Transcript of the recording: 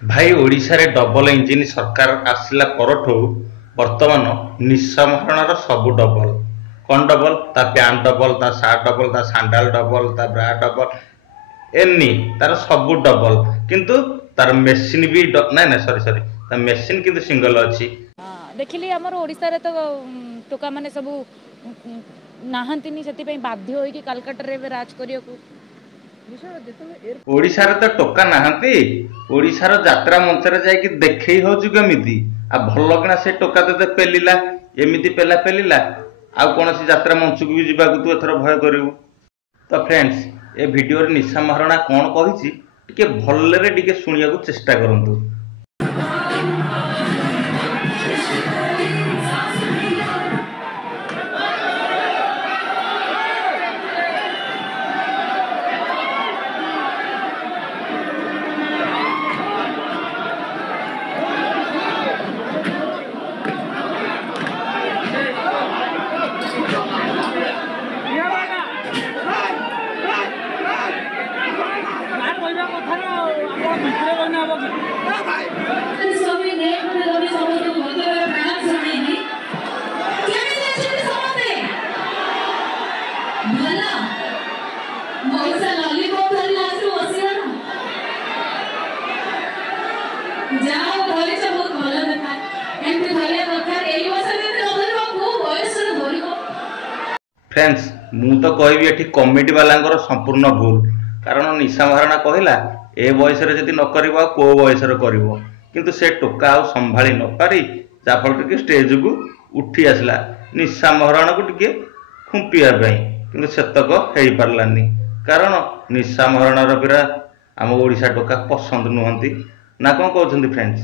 भाई ओडिशा रे double engine सरकार आसला परठू वर्तमान निशा महारणार सब डबल। कौन डबल? ता पैंट डबल, ता सार्ट डबल, ता सांडाल डबल, ता ब्रा डबल, एनी तार सब डबल। किंतु तार मेसिन भी ना ना सॉरी सॉरी ता मेसिन किंतु सिंगल अछि। हाँ देखिली आमर ओडिशा रे तो टोका माने सब नाहंतिनी से बाध्य होइकी कलकत्ता रे राज करियको। ओडिशा रे तो टोका नाहंती। ओडिशा रो यात्रा मंच रे जाई कि देखै होजु केमिति आ भल किना से टोका तते पेलिला एमिति पेला पेलिला आ कोनसी यात्रा मंच को भी जिबा तू एथर भय करिवु। तो फ्रेंड्स ए वीडियो रे निशा महाराणा कोन कहिछि टिके भल्ले टिके सुनिया को चेष्टा करंतु। फ्रेंड्स मु तो कहबी एठी कमिटी वाला संपूर्ण भूल। कारण निशा महाराणा कहला ए बयस रे जदि न करिवो को बयस रे करिवो, किंतु से टोका आ संभाली न पारी जाफल टिके स्टेज को उठी आसला निशा महाराणा को टिके खुंपिया पई, किंतु सेतक हेई पारलानी। कारण निशा महाराणा रो पिरा आम ओडिशा टोका पसंद नुहंती ना। कोन कहउछंती फ्रेंड्स?